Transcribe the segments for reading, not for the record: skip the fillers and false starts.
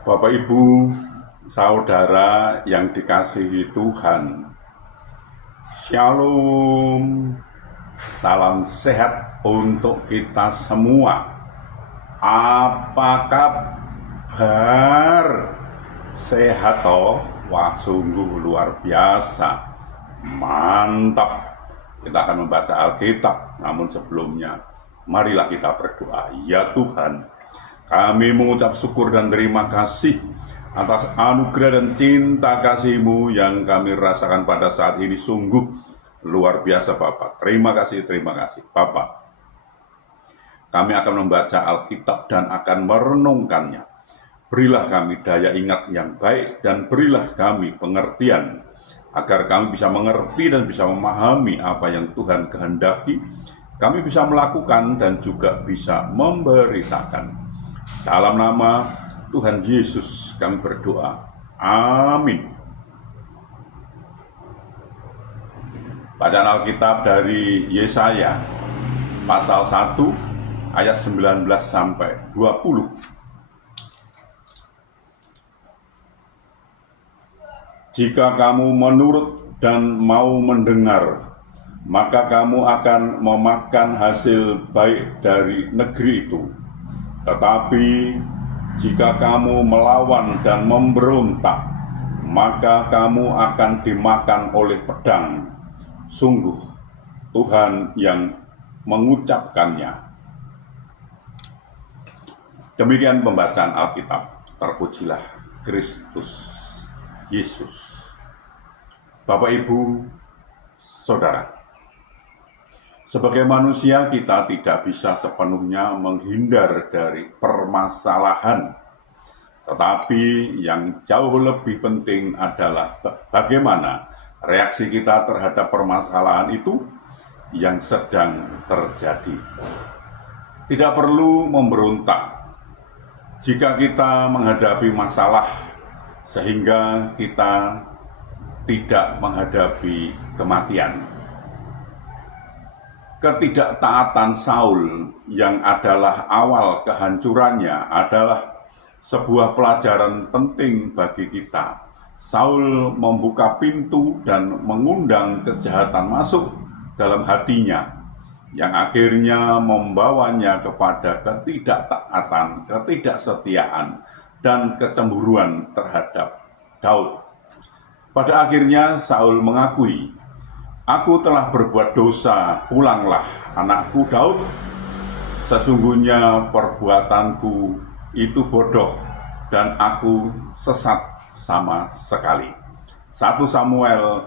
Bapak, Ibu, saudara yang dikasihi Tuhan, Shalom, salam sehat untuk kita semua. Apa kabar? Sehat toh? Wah, sungguh luar biasa. Mantap. Kita akan membaca Alkitab, namun sebelumnya marilah kita berdoa. Ya Tuhan, kami mengucap syukur dan terima kasih atas anugerah dan cinta kasih-Mu yang kami rasakan pada saat ini. Sungguh luar biasa Bapak. Terima kasih Bapak. Kami akan membaca Alkitab dan akan merenungkannya. Berilah kami daya ingat yang baik dan berilah kami pengertian, agar kami bisa mengerti dan bisa memahami apa yang Tuhan kehendaki. Kami bisa melakukan dan juga bisa memberitakan. Dalam nama Tuhan Yesus kami berdoa. Amin. Bacaan Alkitab dari Yesaya pasal 1 ayat 19 sampai 20. Jika kamu menurut dan mau mendengar, maka kamu akan memakan hasil baik dari negeri itu. Tetapi jika kamu melawan dan memberontak, maka kamu akan dimakan oleh pedang. Sungguh Tuhan yang mengucapkannya. Demikian pembacaan Alkitab. Terpujilah Kristus Yesus. Bapak, Ibu, Saudara, sebagai manusia kita tidak bisa sepenuhnya menghindar dari permasalahan. Tetapi yang jauh lebih penting adalah bagaimana reaksi kita terhadap permasalahan itu yang sedang terjadi. Tidak perlu memberontak jika kita menghadapi masalah, sehingga kita tidak menghadapi kematian. Ketidaktaatan Saul yang adalah awal kehancurannya adalah sebuah pelajaran penting bagi kita. Saul membuka pintu dan mengundang kejahatan masuk dalam hatinya, yang akhirnya membawanya kepada ketidaktaatan, ketidaksetiaan, dan kecemburuan terhadap Daud. Pada akhirnya Saul mengakui, "Aku telah berbuat dosa, pulanglah anakku Daud. Sesungguhnya perbuatanku itu bodoh dan aku sesat sama sekali." 1 Samuel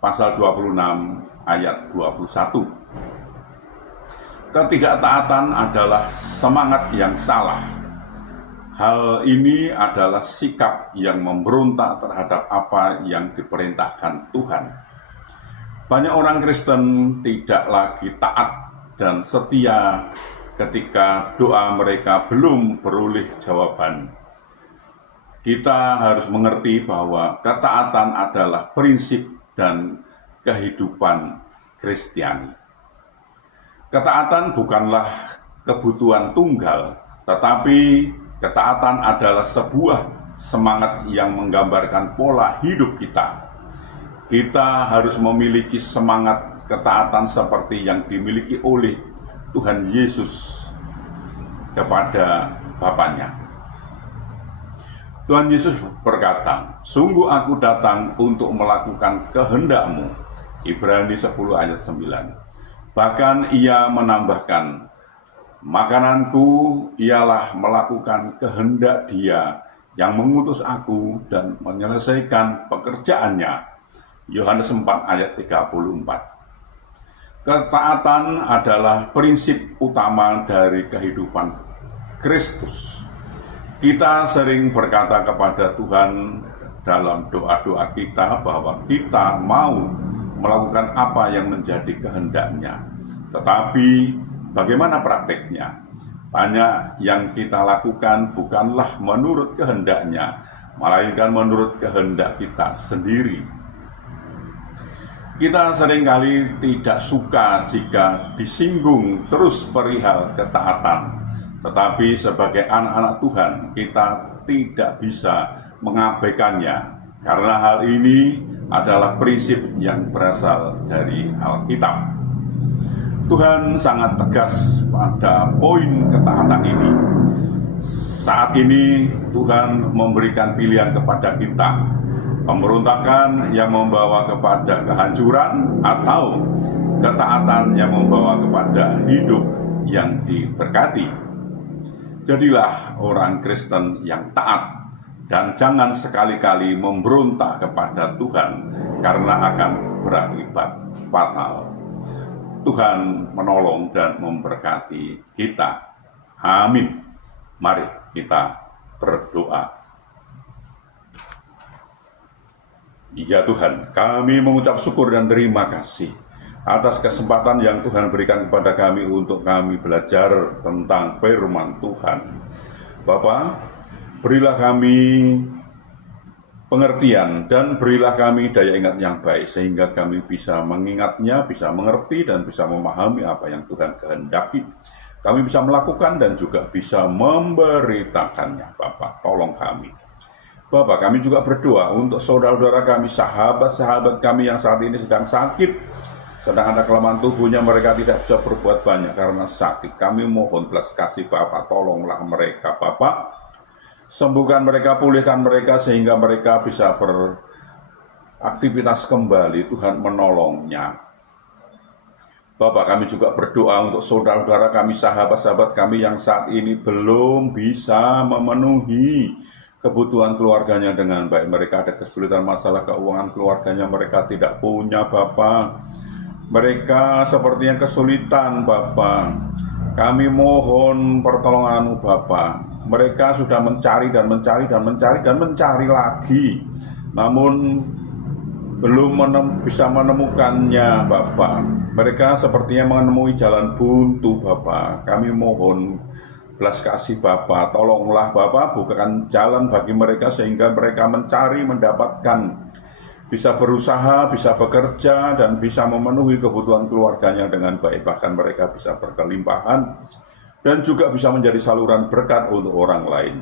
pasal 26 ayat 21. Ketidaktaatan adalah semangat yang salah. Hal ini adalah sikap yang memberontak terhadap apa yang diperintahkan Tuhan. Banyak orang Kristen tidak lagi taat dan setia ketika doa mereka belum beroleh jawaban. Kita harus mengerti bahwa ketaatan adalah prinsip dan kehidupan Kristiani. Ketaatan bukanlah kebutuhan tunggal, tetapi ketaatan adalah sebuah semangat yang menggambarkan pola hidup kita. Kita harus memiliki semangat ketaatan seperti yang dimiliki oleh Tuhan Yesus kepada Bapaknya. Tuhan Yesus berkata, "Sungguh aku datang untuk melakukan kehendak-Mu." Ibrani 10 ayat 9. Bahkan ia menambahkan, "Makananku ialah melakukan kehendak Dia yang mengutus aku dan menyelesaikan pekerjaannya." Yohanes 4 ayat 34. Ketaatan adalah prinsip utama dari kehidupan Kristus. Kita sering berkata kepada Tuhan dalam doa-doa kita bahwa kita mau melakukan apa yang menjadi kehendak-Nya. Tetapi bagaimana prakteknya? Banyak yang kita lakukan bukanlah menurut kehendak-Nya, melainkan menurut kehendak kita sendiri. Kita seringkali tidak suka jika disinggung terus perihal ketaatan. Tetapi sebagai anak-anak Tuhan, kita tidak bisa mengabaikannya, karena hal ini adalah prinsip yang berasal dari Alkitab. Tuhan sangat tegas pada poin ketaatan ini. Saat ini Tuhan memberikan pilihan kepada kita, pemberontakan yang membawa kepada kehancuran atau ketaatan yang membawa kepada hidup yang diberkati. Jadilah orang Kristen yang taat dan jangan sekali-kali memberontak kepada Tuhan karena akan berakibat fatal. Tuhan menolong dan memberkati kita. Amin. Mari kita berdoa. Ya Tuhan, kami mengucap syukur dan terima kasih atas kesempatan yang Tuhan berikan kepada kami untuk kami belajar tentang firman Tuhan. Bapa, berilah kami pengertian dan berilah kami daya ingat yang baik sehingga kami bisa mengingatnya, bisa mengerti dan bisa memahami apa yang Tuhan kehendaki. Kami bisa melakukan dan juga bisa memberitakannya. Bapak, tolong kami. Bapak, kami juga berdoa untuk saudara-saudara kami, sahabat-sahabat kami yang saat ini sedang sakit, sedang ada kelemahan tubuhnya, mereka tidak bisa berbuat banyak karena sakit. Kami mohon belas kasih Bapak, tolonglah mereka Bapak. Sembuhkan mereka, pulihkan mereka sehingga mereka bisa beraktivitas kembali. Tuhan menolongnya. Bapak, kami juga berdoa untuk saudara-saudara kami, sahabat-sahabat kami yang saat ini belum bisa memenuhi kebutuhan keluarganya dengan baik. Mereka ada kesulitan masalah keuangan keluarganya, mereka tidak punya Bapak. Mereka sepertinya kesulitan Bapak. Kami mohon pertolongan-Mu Bapak. Mereka sudah mencari dan mencari dan mencari dan mencari lagi, namun belum bisa menemukannya Bapak. Mereka sepertinya menemui jalan buntu Bapak. Kami mohon belas kasih Bapak, tolonglah Bapak, bukakan jalan bagi mereka sehingga mereka mencari, mendapatkan, bisa berusaha, bisa bekerja dan bisa memenuhi kebutuhan keluarganya dengan baik. Bahkan mereka bisa berkelimpahan dan juga bisa menjadi saluran berkat untuk orang lain.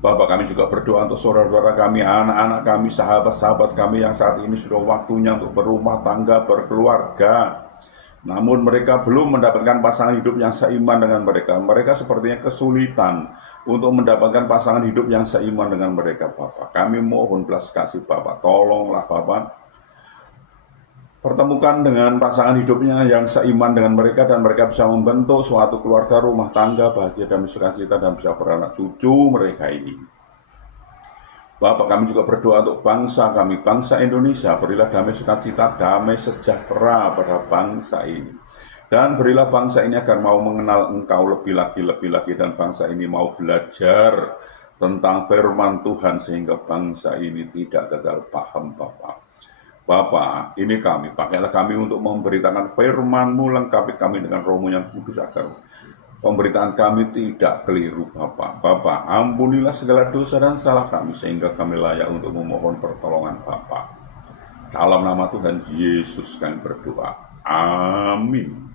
Bapak, kami juga berdoa untuk saudara-saudara kami, anak-anak kami, sahabat-sahabat kami yang saat ini sudah waktunya untuk berumah tangga, berkeluarga. Namun mereka belum mendapatkan pasangan hidup yang seiman dengan mereka. Mereka sepertinya kesulitan untuk mendapatkan pasangan hidup yang seiman dengan mereka Bapak. Kami mohon belas kasih Bapak, tolonglah Bapak. Pertemukan dengan pasangan hidupnya yang seiman dengan mereka dan mereka bisa membentuk suatu keluarga, rumah tangga, bahagia dan sukacita dan bisa beranak cucu mereka ini. Bapak, kami juga berdoa untuk bangsa kami, bangsa Indonesia. Berilah damai sukacita, damai sejahtera pada bangsa ini. Dan berilah bangsa ini agar mau mengenal Engkau lebih lagi dan bangsa ini mau belajar tentang firman Tuhan sehingga bangsa ini tidak gagal paham Bapak. Bapak, ini kami, pakailah kami untuk memberitakan firman-Mu, lengkapi kami dengan Roh-Mu yang kudus agar pemberitaan kami tidak keliru Bapak. Bapak, ampunilah segala dosa dan salah kami sehingga kami layak untuk memohon pertolongan Bapak. Dalam nama Tuhan Yesus kami berdoa. Amin.